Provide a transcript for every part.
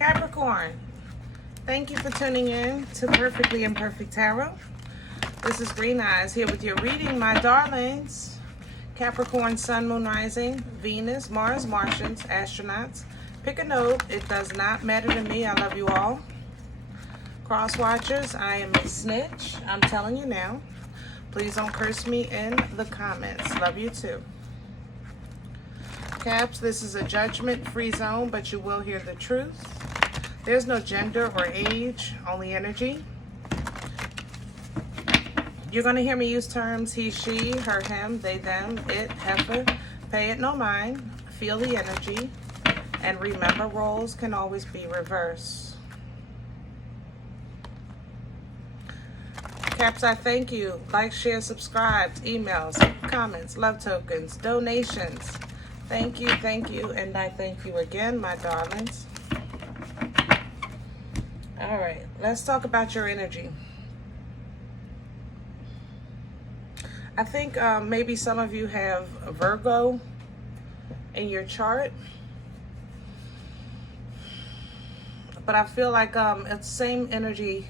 Capricorn, thank you for tuning in to Perfectly Imperfect Tarot. This is Green Eyes here with your reading, my darlings. Capricorn, Sun, Moon, Rising, Venus, Mars, Martians, astronauts. Pick a node. It does not matter to me. I love you all. Cross watchers, I am a snitch. I'm telling you now. Please don't curse me in the comments. Love you too. Caps, this is a judgment-free zone, but you will hear the truth. There's no gender or age, only energy. You're going to hear me use terms he, she, her, him, they, them, it, heifer. Pay it no mind. Feel the energy. And remember, roles can always be reversed. Caps, I thank you. Like, share, subscribe, emails, comments, love tokens, donations. Thank you, and I thank you again, my darlings. All right, let's talk about your energy. I think maybe some of you have a Virgo in your chart. But I feel like it's the same energy.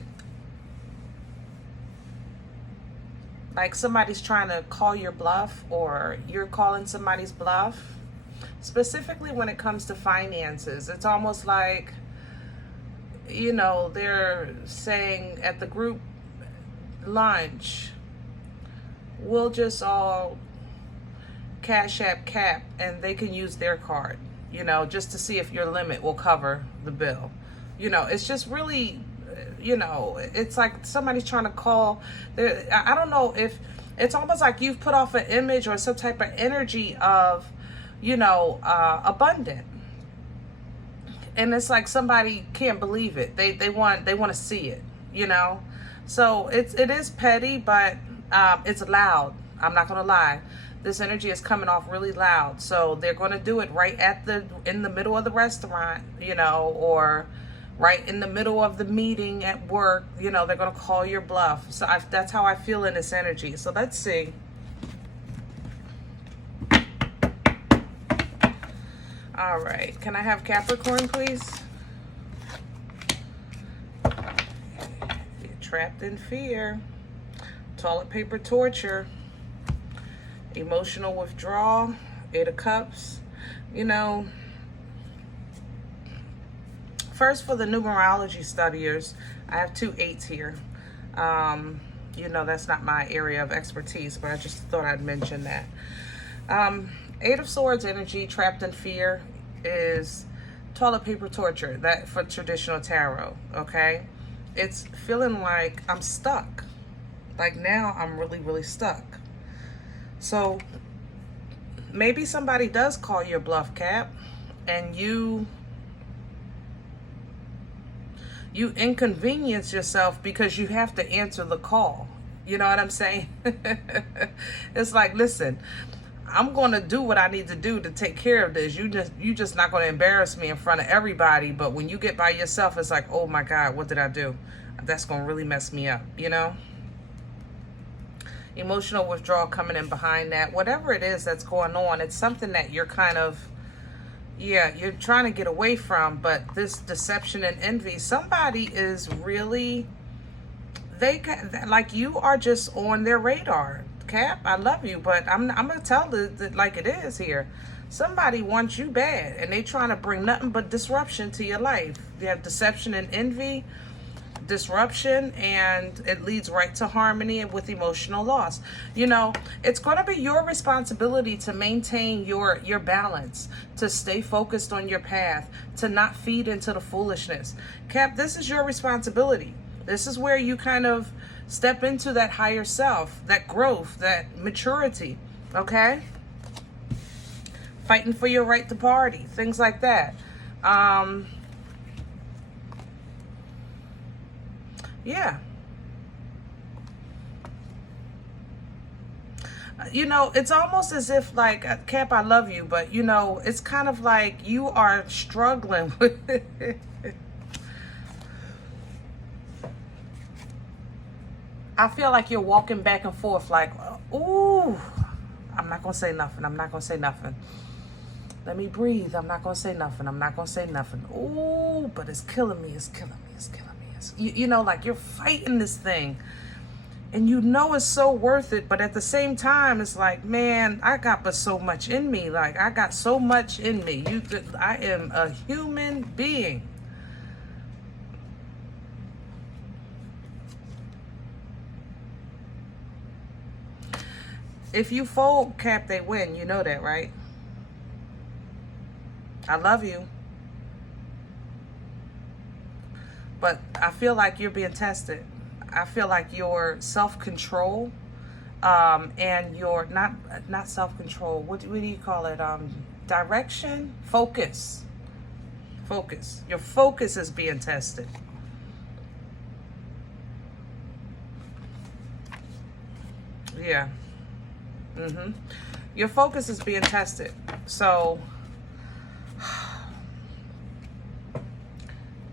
Like somebody's trying to call your bluff or you're calling somebody's bluff. Specifically when it comes to finances, it's almost like, you know, they're saying at the group lunch, we'll just all Cashapp Cap and they can use their card, you know, just to see if your limit will cover the bill. You know, it's just really, you know, it's like somebody's trying to call. I don't know if it's almost like you've put off an image or some type of energy of, you know, abundant. And it's like somebody can't believe it. They want to see it, you know. So it is petty, but it's loud. I'm not gonna lie. This energy is coming off really loud. So they're gonna do it right in the middle of the restaurant, you know, or right in the middle of the meeting at work. You know, they're gonna call your bluff. So that's how I feel in this energy. So let's see. All right, can I have Capricorn, please? You're trapped in fear, toilet paper torture, emotional withdrawal, 8 of Cups. You know, first for the numerology studiers, I have 2 8s here. You know, that's not my area of expertise, but I just thought I'd mention that. 8 of Swords energy, trapped in fear, is toilet paper torture. That for traditional tarot, okay? It's feeling like I'm stuck. Like now I'm really, really stuck. So maybe somebody does call your bluff, Cap, and you inconvenience yourself because you have to answer the call. You know what I'm saying? It's like, listen, I'm going to do what I need to do to take care of this. You just not going to embarrass me in front of everybody. But when you get by yourself, it's like, oh my God, what did I do? That's going to really mess me up, you know? Emotional withdrawal coming in behind that. Whatever it is that's going on, it's something that you're kind of, yeah, you're trying to get away from. But this deception and envy, somebody is really, like you are just on their radar. Cap, I love you, but I'm gonna tell it like it is here. Somebody wants you bad, and they trying to bring nothing but disruption to your life. You have deception and envy, disruption, and it leads right to harmony and with emotional loss. You know, it's going to be your responsibility to maintain your balance, to stay focused on your path, to not feed into the foolishness. Cap, this is your responsibility. This is where you kind of step into that higher self, that growth, that maturity, okay? Fighting for your right to party, things like that. Yeah. You know, it's almost as if like, Cap, I love you, but you know, it's kind of like you are struggling with it. I feel like you're walking back and forth like, ooh, I'm not going to say nothing. I'm not going to say nothing. Let me breathe. I'm not going to say nothing. I'm not going to say nothing. Ooh, but it's killing me. It's killing me. It's killing me. You know, like you're fighting this thing. And you know it's so worth it. But at the same time, it's like, man, I got but so much in me. Like, I got so much in me. I am a human being. If you fold, Cap, they win. You know that, right? I love you. But I feel like you're being tested. I feel like your self-control and your, not self-control, what do you call it? Direction? Focus. Focus. Your focus is being tested. Yeah. Your focus is being tested. So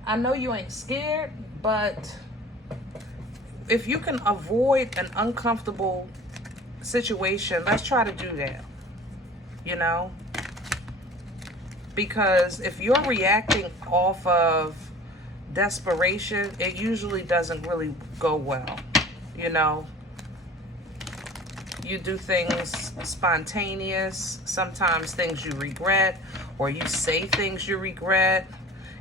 I know you ain't scared, but if you can avoid an uncomfortable situation, let's try to do that, you know? Because if you're reacting off of desperation, it usually doesn't really go well, you know? You do things spontaneous, sometimes things you regret, or you say things you regret,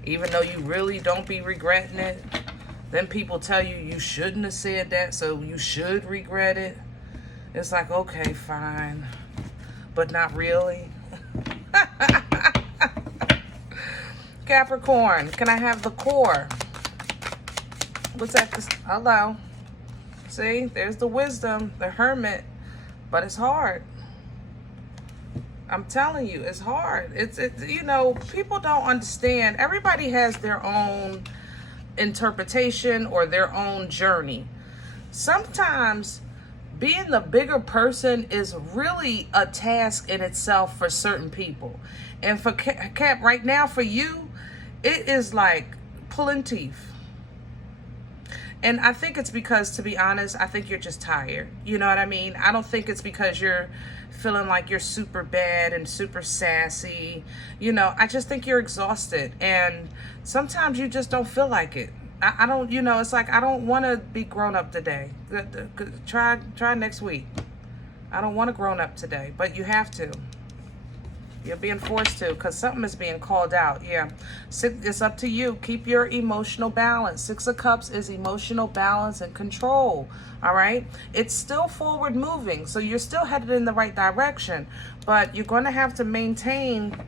even though you really don't be regretting it. Then people tell you you shouldn't have said that, so you should regret it. It's like, okay, fine, but not really. Capricorn, can I have the core? What's that? Hello. See, there's the wisdom, the hermit. But it's hard. I'm telling you, it's hard. It's you know, people don't understand. Everybody has their own interpretation or their own journey. Sometimes being the bigger person is really a task in itself for certain people. And for Cap, right now for you, it is like pulling teeth. And I think it's because, to be honest, I think you're just tired. You know what I mean? I don't think it's because you're feeling like you're super bad and super sassy. You know, I just think you're exhausted. And sometimes you just don't feel like it. I don't, you know, it's like, I don't want to be grown up today. Try next week. I don't want to grown up today, but you have to. You're being forced to, because something is being called out. Yeah. It's up to you. Keep your emotional balance. 6 of Cups is emotional balance and control. All right. It's still forward moving. So you're still headed in the right direction. But you're going to have to maintain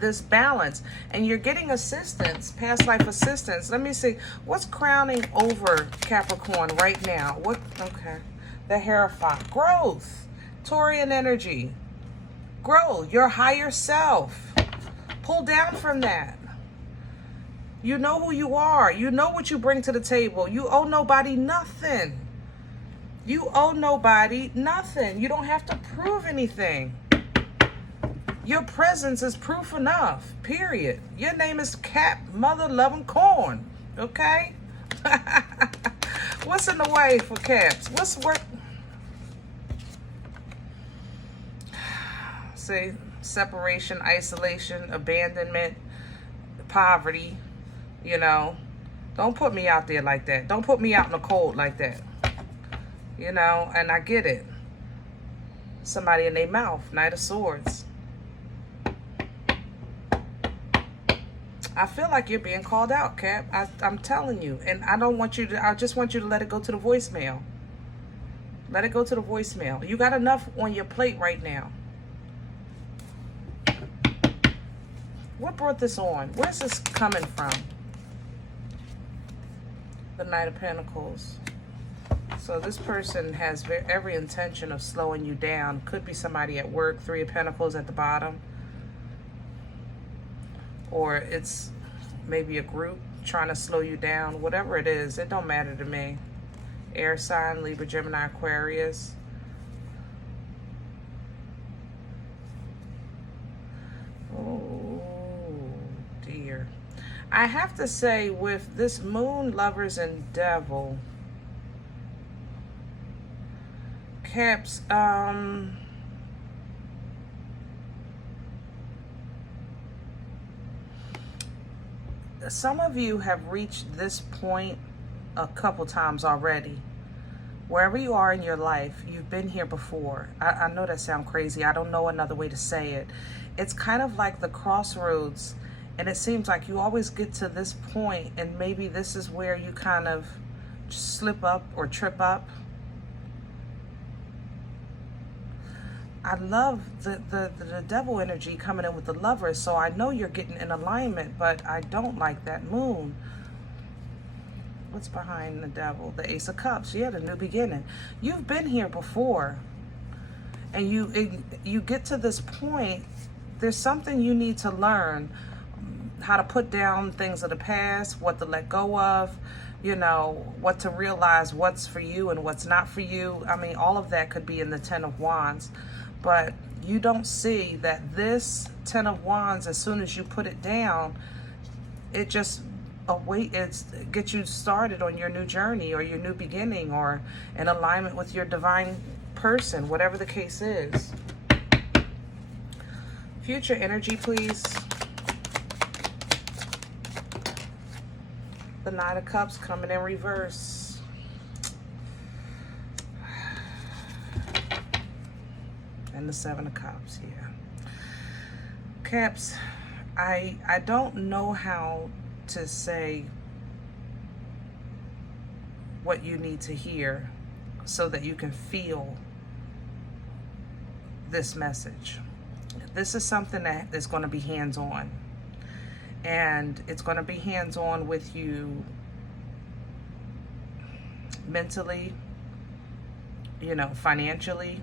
this balance. And you're getting assistance, past life assistance. Let me see. What's crowning over Capricorn right now? What? Okay. The Hierophant. Growth. Taurian energy. Grow your higher self. Pull down from that. You know who you are. You know what you bring to the table. You owe nobody nothing. You owe nobody nothing. You don't have to prove anything. Your presence is proof enough, period. Your name is Cap, Mother Loving Corn, okay? What's in the way for Caps? What's work? See, separation, isolation, abandonment, poverty, you know. Don't put me out there like that. Don't put me out in the cold like that. You know, and I get it. Somebody in their mouth, Knight of Swords. I feel like you're being called out, Cap. I'm telling you. And I don't want you to, I just want you to let it go to the voicemail. Let it go to the voicemail. You got enough on your plate right now. What brought this on? Where's this coming from? The Knight of Pentacles. So this person has every intention of slowing you down. Could be somebody at work. 3 of Pentacles at the bottom. Or it's maybe a group trying to slow you down. Whatever it is, it don't matter to me. Air sign, Libra, Gemini, Aquarius. Oh, dear. I have to say, with this Moon, Lovers, and Devil, Caps, some of you have reached this point a couple times already. Wherever you are in your life, you've been here before. I know that sounds crazy. I don't know another way to say it. It's kind of like the crossroads, and it seems like you always get to this point, and maybe this is where you kind of slip up or trip up. I love the devil energy coming in with the Lovers, so I know you're getting in alignment, but I don't like that moon. What's behind the devil? The Ace of Cups. Yeah, the new beginning. You've been here before, and you get to this point. There's something you need to learn, how to put down things of the past, what to let go of, you know, what to realize what's for you and what's not for you. I mean, all of that could be in the Ten of Wands, but you don't see that this Ten of Wands, as soon as you put it down, it just get you started on your new journey or your new beginning or in alignment with your divine person, whatever the case is. Future energy, please. The Knight of Cups coming in reverse. And the Seven of Cups, yeah. Caps, I don't know how to say what you need to hear so that you can feel this message. This is something that is going to be hands-on, and it's going to be hands-on with you mentally, you know, financially,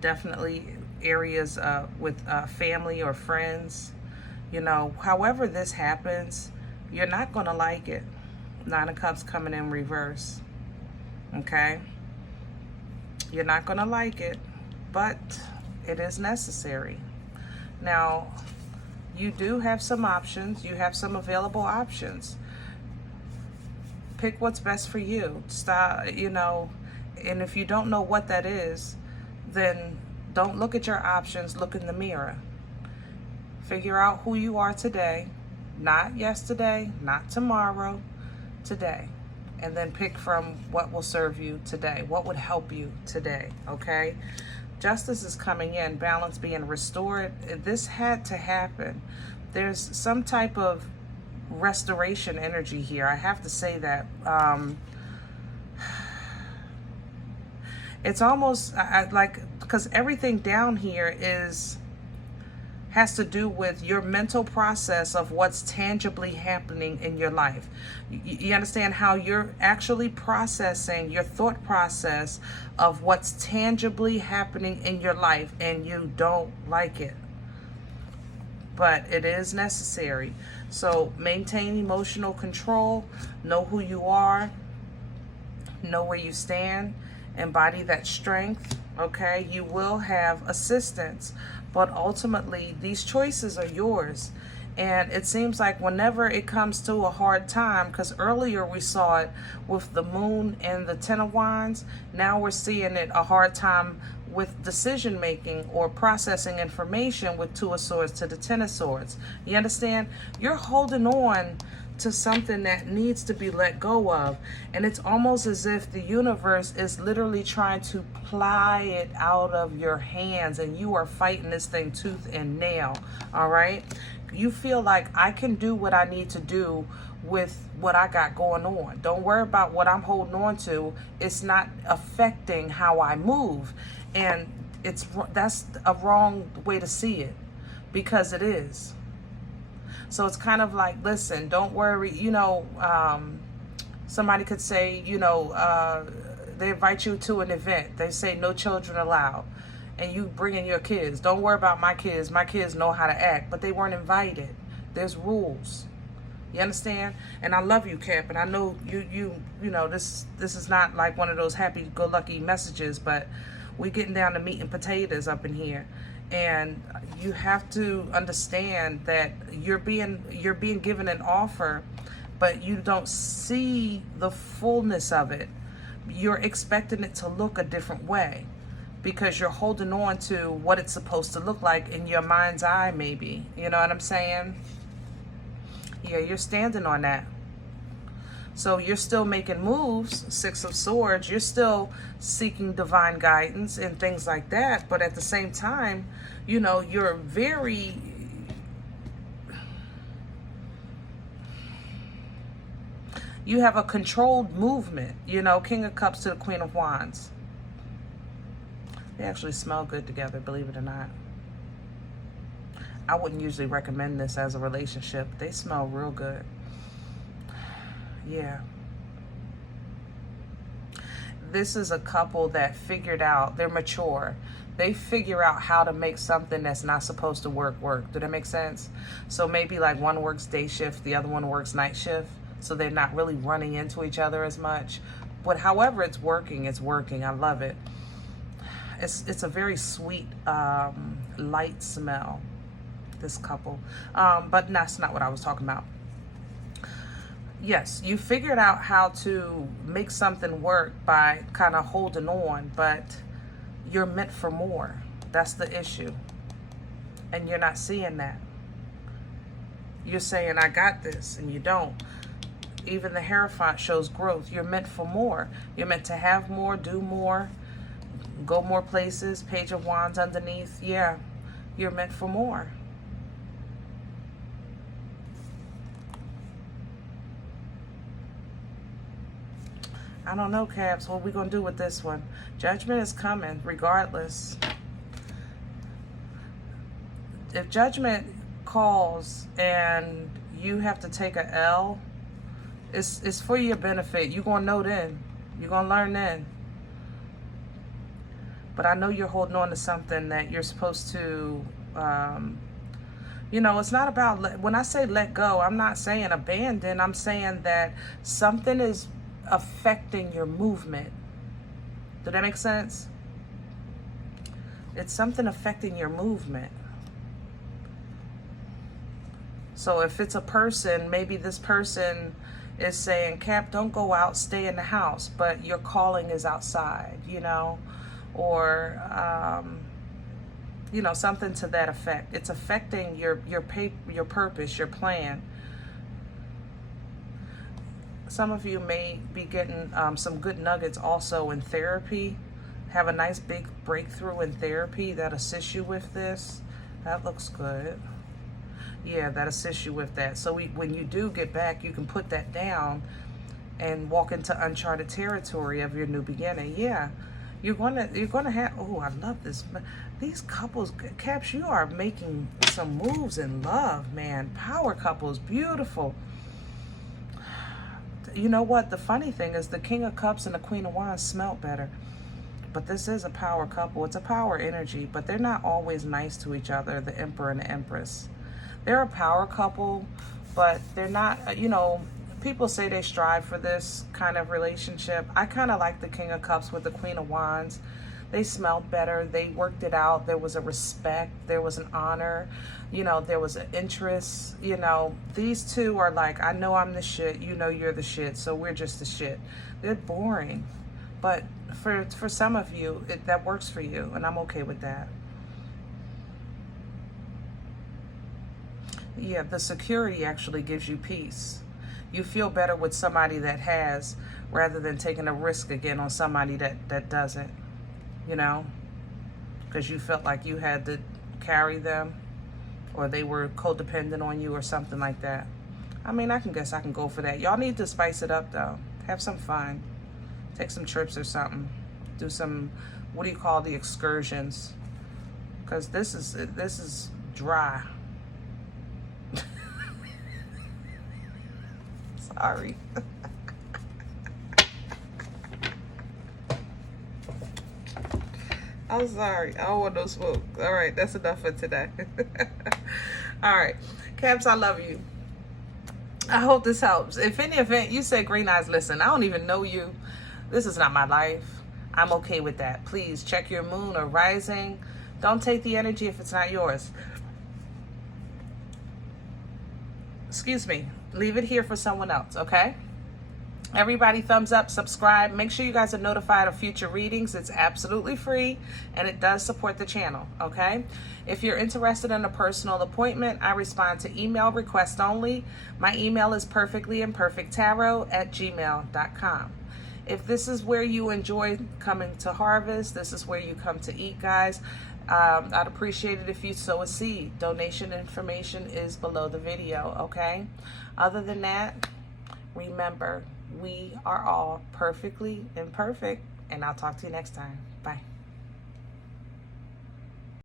definitely areas with family or friends. You know, however this happens, you're not going to like it. Nine of Cups coming in reverse. Okay? You're not going to like it, but it is necessary. Now, you do have some options. You have some available options. Pick what's best for you. Stop, you know, and if you don't know what that is, then don't look at your options. Look in the mirror. Figure out who you are today, not yesterday, not tomorrow, today. And then pick from what will serve you today, what would help you today, okay? Justice is coming in, balance being restored. This had to happen. There's some type of restoration energy here. I have to say that. It's almost like, because everything down here has to do with your mental process of what's tangibly happening in your life. You understand how you're actually processing your thought process of what's tangibly happening in your life, and you don't like it. But it is necessary. So maintain emotional control, know who you are, know where you stand, embody that strength, okay? You will have assistance, but ultimately these choices are yours. And it seems like whenever it comes to a hard time, because earlier we saw it with the Moon and the Ten of Wands, now we're seeing it a hard time with decision making or processing information with Two of Swords to the Ten of Swords. You understand? You're holding on to something that needs to be let go of, and it's almost as if the universe is literally trying to pry it out of your hands, and you are fighting this thing tooth and nail. All right, you feel like, I can do what I need to do with what I got going on. Don't worry about what I'm holding on to. It's not affecting how I move. And that's a wrong way to see it, because it is. So it's kind of like, listen, don't worry. You know, somebody could say, you know, they invite you to an event. They say no children allowed, and you bring in your kids. Don't worry about my kids. My kids know how to act, but they weren't invited. There's rules. You understand? And I love you, Cap, and I know you know, this is not like one of those happy-go-lucky messages, but we're getting down to meat and potatoes up in here. And you have to understand that you're being given an offer, but you don't see the fullness of it. You're expecting it to look a different way because you're holding on to what it's supposed to look like in your mind's eye, maybe. You know what I'm saying? Yeah, you're standing on that. So you're still making moves, Six of Swords. You're still seeking divine guidance and things like that. But at the same time, you know, you're very... You have a controlled movement, you know, King of Cups to the Queen of Wands. They actually smell good together, believe it or not. I wouldn't usually recommend this as a relationship. They smell real good. Yeah. This is a couple that figured out, they're mature. They figure out how to make something that's not supposed to work. Do that make sense? So maybe like one works day shift, the other one works night shift. So they're not really running into each other as much. But however it's working, it's working. I love it. It's a very sweet, light smell, this couple. But that's not what I was talking about. Yes, you figured out how to make something work by kind of holding on, but you're meant for more. That's the issue. And you're not seeing that. You're saying, I got this, and you don't. Even the Hierophant shows growth. You're meant for more. You're meant to have more, do more, go more places. Page of Wands underneath. Yeah, you're meant for more. I don't know, Caps. What are we going to do with this one? Judgment is coming regardless. If Judgment calls and you have to take a L, it's for your benefit. You're going to know then. You're going to learn then. But I know you're holding on to something that you're supposed to, you know, it's not about, when I say let go, I'm not saying abandon. I'm saying that something is affecting your movement. Does that make sense? It's something affecting your movement. So if it's a person, maybe this person is saying, Cap, don't go out, stay in the house, but your calling is outside, you know, or, you know, something to that effect. It's affecting your purpose, your plan. Some of you may be getting some good nuggets also in therapy. Have a nice big breakthrough in therapy that assists you with this. That looks good. Yeah, that assists you with that. So when you do get back, you can put that down and walk into uncharted territory of your new beginning. Yeah, you're gonna have. Oh, I love this. These couples, Caps, you are making some moves in love, man. Power couples, beautiful. You know what? The funny thing is the King of Cups and the Queen of Wands smell better. But this is a power couple. It's a power energy, but they're not always nice to each other, the Emperor and the Empress. They're a power couple, but they're not, you know, people say they strive for this kind of relationship. I kind of like the King of Cups with the Queen of Wands. They smelled better. They worked it out. There was a respect. There was an honor. You know, there was an interest. You know, these two are like, I know I'm the shit. You know you're the shit. So we're just the shit. They're boring. But for some of you, that works for you. And I'm okay with that. Yeah, the security actually gives you peace. You feel better with somebody that has, rather than taking a risk again on somebody that doesn't, you know, because you felt like you had to carry them or they were codependent on you or something like that. I mean, I guess I can go for that. Y'all need to spice it up though. Have some fun. Take some trips or something. Do some, what do you call the excursions? Because this is dry. Sorry. I'm sorry. I don't want no smoke. All right, that's enough for today. All right, Caps, I love you. I hope this helps. If any event you say, Green Eyes, listen, I don't even know you. This is not my life. I'm okay with that. Please check your moon or rising. Don't take the energy if it's not yours. Excuse me. Leave it here for someone else, okay? Everybody, thumbs up, subscribe. Make sure you guys are notified of future readings. It's absolutely free, and it does support the channel, okay? If you're interested in a personal appointment, I respond to email request only. My email is perfectlyimperfecttarot@gmail.com. If this is where you enjoy coming to harvest, this is where you come to eat, guys, I'd appreciate it if you sow a seed. Donation information is below the video, okay? Other than that, remember, we are all perfectly imperfect, and I'll talk to you next time. Bye.